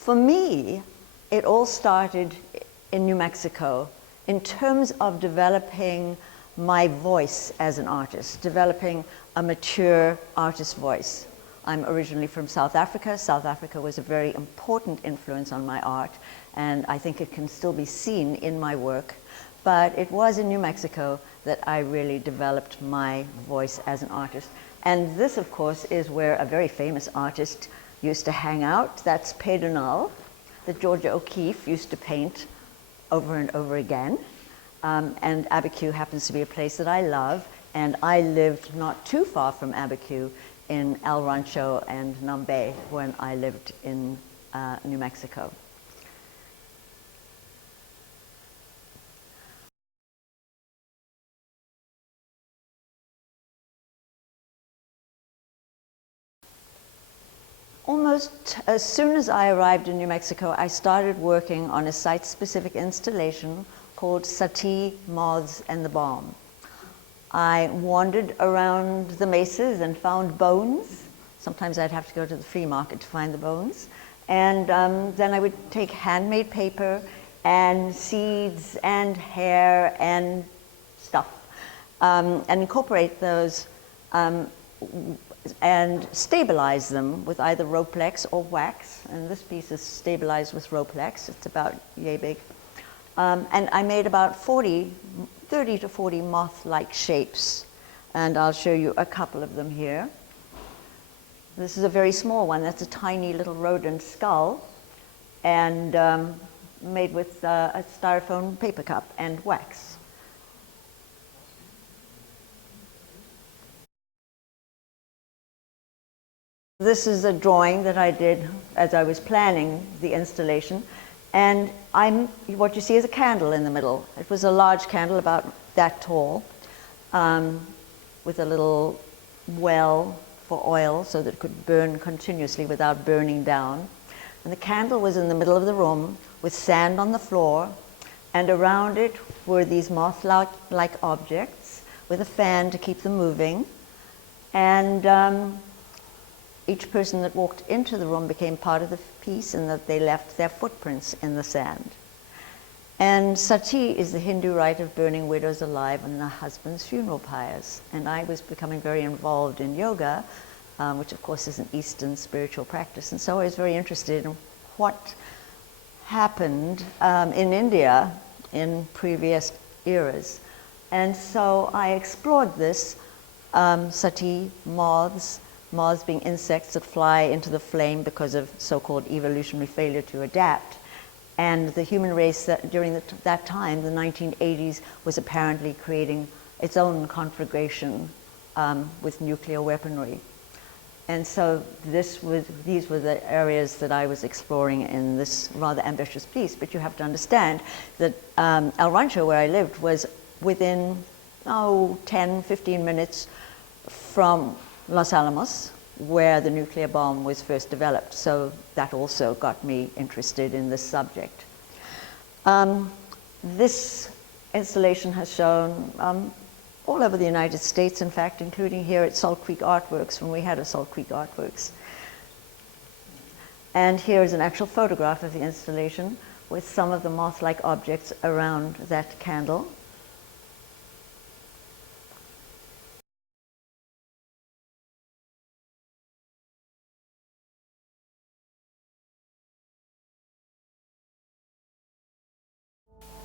For me, it all started in New Mexico in terms of developing my voice as an artist, developing a mature artist voice. I'm originally from South Africa. South Africa was a very important influence on my art, and I think it can still be seen in my work. But it was in New Mexico that I really developed my voice as an artist. And this, of course, is where a very famous artist used to hang out. That's Pedernal, that Georgia O'Keeffe used to paint over and over again. And Abiquiu happens to be a place that I love, and I lived not too far from Abiquiu in El Rancho and Nambe when I lived in New Mexico. Almost as soon as I arrived in New Mexico, I started working on a site-specific installation called Sati, Moths, and the Bomb. I wandered around the mesas and found bones. Sometimes I'd have to go to the flea market to find the bones. And then I would take handmade paper and seeds and hair and stuff and incorporate those and stabilize them with either Roplex or wax. And this piece is stabilized with Roplex. It's about yay big. And I made about 30 to 40 moth-like shapes. And I'll show you a couple of them here. This is a very small one. That's a tiny little rodent skull, and made with a styrofoam paper cup and wax. This is a drawing that I did as I was planning the installation. And what you see is a candle in the middle. It was a large candle about that tall, with a little well for oil so that it could burn continuously without burning down. And the candle was in the middle of the room with sand on the floor, and around it were these moth-like objects with a fan to keep them moving. And each person that walked into the room became part of the piece, and that they left their footprints in the sand. And Sati is the Hindu rite of burning widows alive on their husband's funeral pyres. And I was becoming very involved in yoga, which of course is an Eastern spiritual practice. And so I was very interested in what happened in India in previous eras. And so I explored this, Sati, moths being insects that fly into the flame because of so-called evolutionary failure to adapt. And the human race that during that time, the 1980s, was apparently creating its own conflagration with nuclear weaponry. And so these were the areas that I was exploring in this rather ambitious piece. But you have to understand that El Rancho, where I lived, was within 10, 15 minutes from Los Alamos, where the nuclear bomb was first developed. So that also got me interested in this subject. This installation has shown all over the United States, in fact, including here at Salt Creek Artworks, when we had a Salt Creek Artworks. And here is an actual photograph of the installation with some of the moth-like objects around that candle.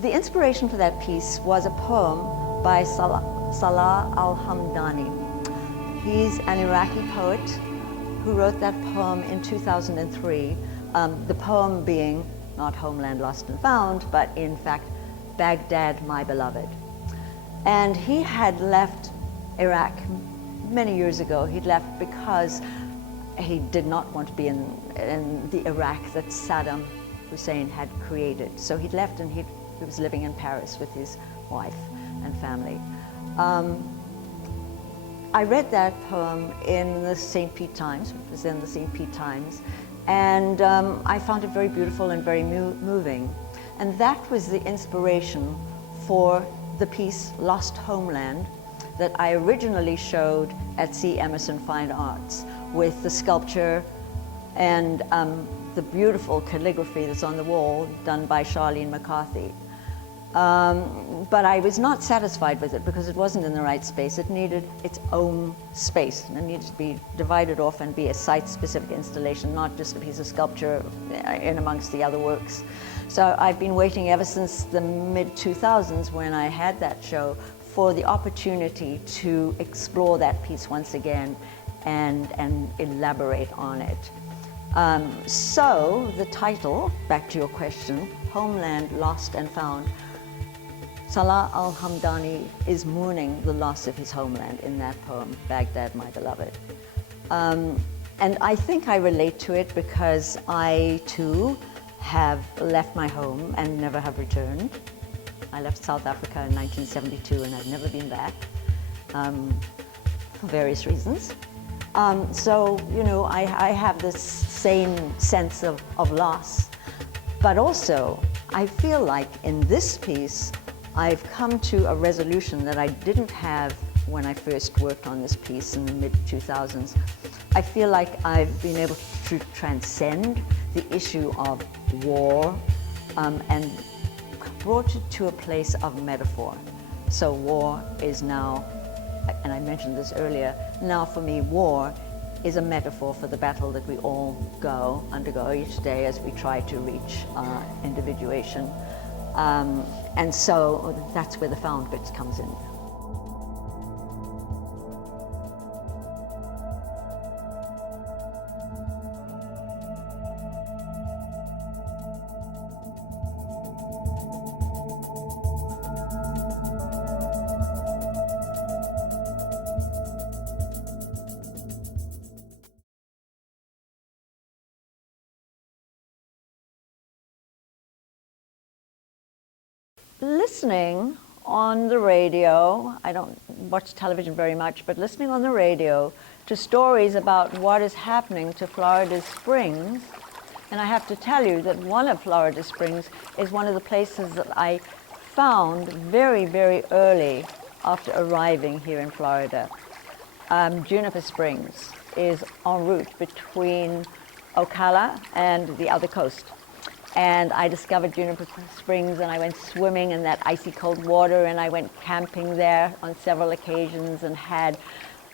The inspiration for that piece was a poem by Salah al-Hamdani. He's an Iraqi poet who wrote that poem in 2003, the poem being not Homeland Lost and Found, but in fact, Baghdad, My Beloved. And he had left Iraq many years ago. He'd left because he did not want to be in the Iraq that Saddam Hussein had created. So he'd left, and he was living in Paris with his wife and family. I read that poem in the St. Pete Times, it was in the St. Pete Times, and I found it very beautiful and very moving. And that was the inspiration for the piece Lost Homeland that I originally showed at C. Emerson Fine Arts, with the sculpture and the beautiful calligraphy that's on the wall done by Charlene McCarthy. But I was not satisfied with it because it wasn't in the right space. It needed its own space, and it needed to be divided off and be a site-specific installation, not just a piece of sculpture in amongst the other works. So I've been waiting ever since the mid-2000s when I had that show for the opportunity to explore that piece once again and elaborate on it. So the title, back to your question, Homeland Lost and Found, Salah al-Hamdani is mourning the loss of his homeland in that poem, Baghdad, My Beloved. And I think I relate to it because I, too, have left my home and never have returned. I left South Africa in 1972 and I've never been back for various reasons. So, you know, I have this same sense of loss, but also I feel like in this piece, I've come to a resolution that I didn't have when I first worked on this piece in the mid-2000s. I feel like I've been able to transcend the issue of war and brought it to a place of metaphor. So war is now, and I mentioned this earlier, now for me war is a metaphor for the battle that we all undergo each day as we try to reach individuation. And so that's where the found bits comes in. Listening on the radio, I don't watch television very much, but listening on the radio to stories about what is happening to Florida Springs, and I have to tell you that one of Florida Springs is one of the places that I found very, very early after arriving here in Florida. Juniper Springs is en route between Ocala and the other coast. And I discovered Juniper Springs and I went swimming in that icy cold water and I went camping there on several occasions and had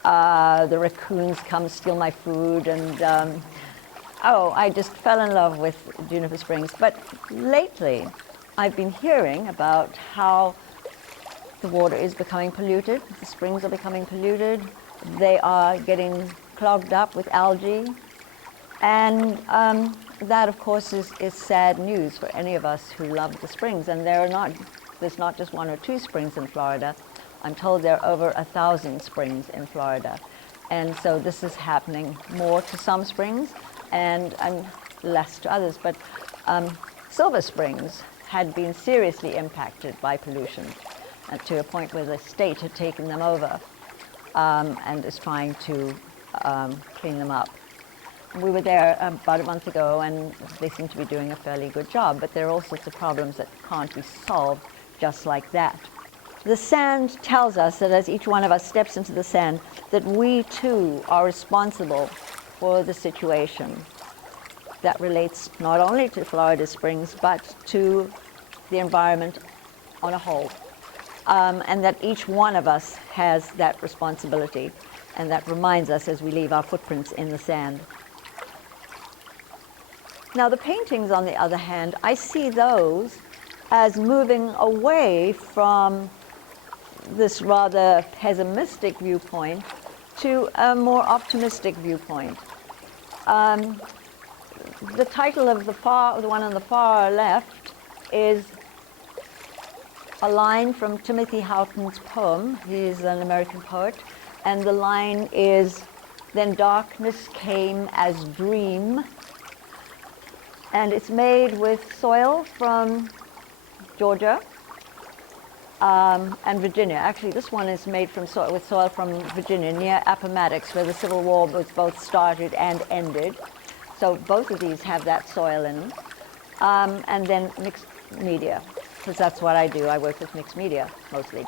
the raccoons come steal my food and I just fell in love with Juniper Springs. But lately I've been hearing about how the water is becoming polluted, the springs are becoming polluted, they are getting clogged up with algae, and that, of course, is sad news for any of us who love the springs. And there's not just one or two springs in Florida. I'm told there are over 1,000 springs in Florida. And so this is happening more to some springs and less to others. But Silver Springs had been seriously impacted by pollution to a point where the state had taken them over and is trying to clean them up. We were there about a month ago and they seem to be doing a fairly good job, but there are all sorts of problems that can't be solved just like that. The sand tells us that as each one of us steps into the sand, that we too are responsible for the situation. That relates not only to Florida Springs, but to the environment on a whole. And that each one of us has that responsibility, and that reminds us as we leave our footprints in the sand. Now the paintings, on the other hand, I see those as moving away from this rather pessimistic viewpoint to a more optimistic viewpoint. The title of the one on the far left is a line from Timothy Houghton's poem. He's an American poet, and the line is, "Then darkness came as dream." And it's made with soil from Georgia and Virginia. Actually, this one is made from with soil from Virginia, near Appomattox, where the Civil War was both started and ended. So both of these have that soil in them. And then mixed media, because that's what I do. I work with mixed media, mostly.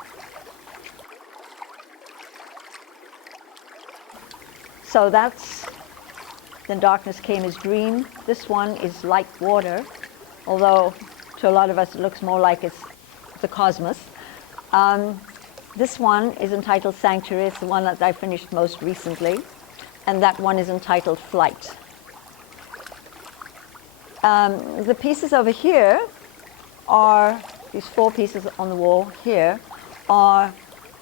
So that's Then darkness came as dream. This one is like water, although to a lot of us it looks more like it's the cosmos. This one is entitled Sanctuary. It's the one that I finished most recently. And that one is entitled Flight. The pieces over here are, these 4 pieces on the wall here, are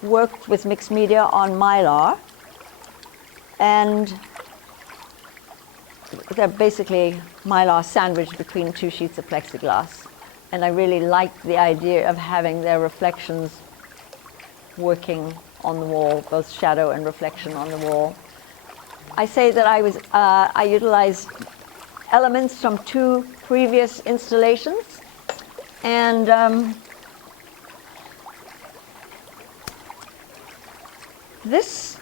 worked with mixed media on Mylar. And they're basically Mylar sandwiched between 2 sheets of plexiglass. And I really liked the idea of having their reflections working on the wall, both shadow and reflection on the wall. I say that I utilized elements from 2 previous installations, and this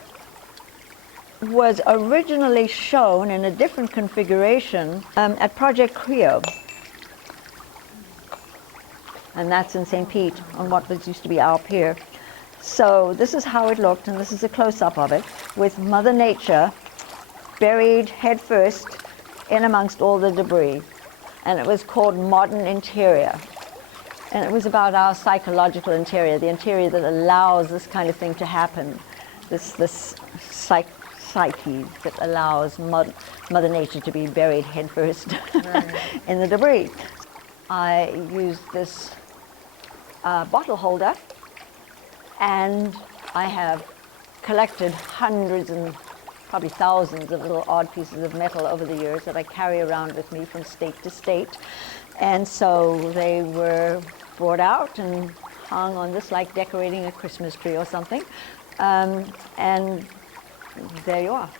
was originally shown in a different configuration at Project Creo, and that's in St. Pete on what was used to be our pier. So this is how it looked, and this is a close-up of it, with Mother Nature buried headfirst in amongst all the debris. And it was called Modern Interior. And it was about our psychological interior, the interior that allows this kind of thing to happen, this psyche that allows Mother Nature to be buried headfirst in the debris. I used this bottle holder, and I have collected hundreds and probably thousands of little odd pieces of metal over the years that I carry around with me from state to state. And so they were brought out and hung on this like decorating a Christmas tree or something. And there you are.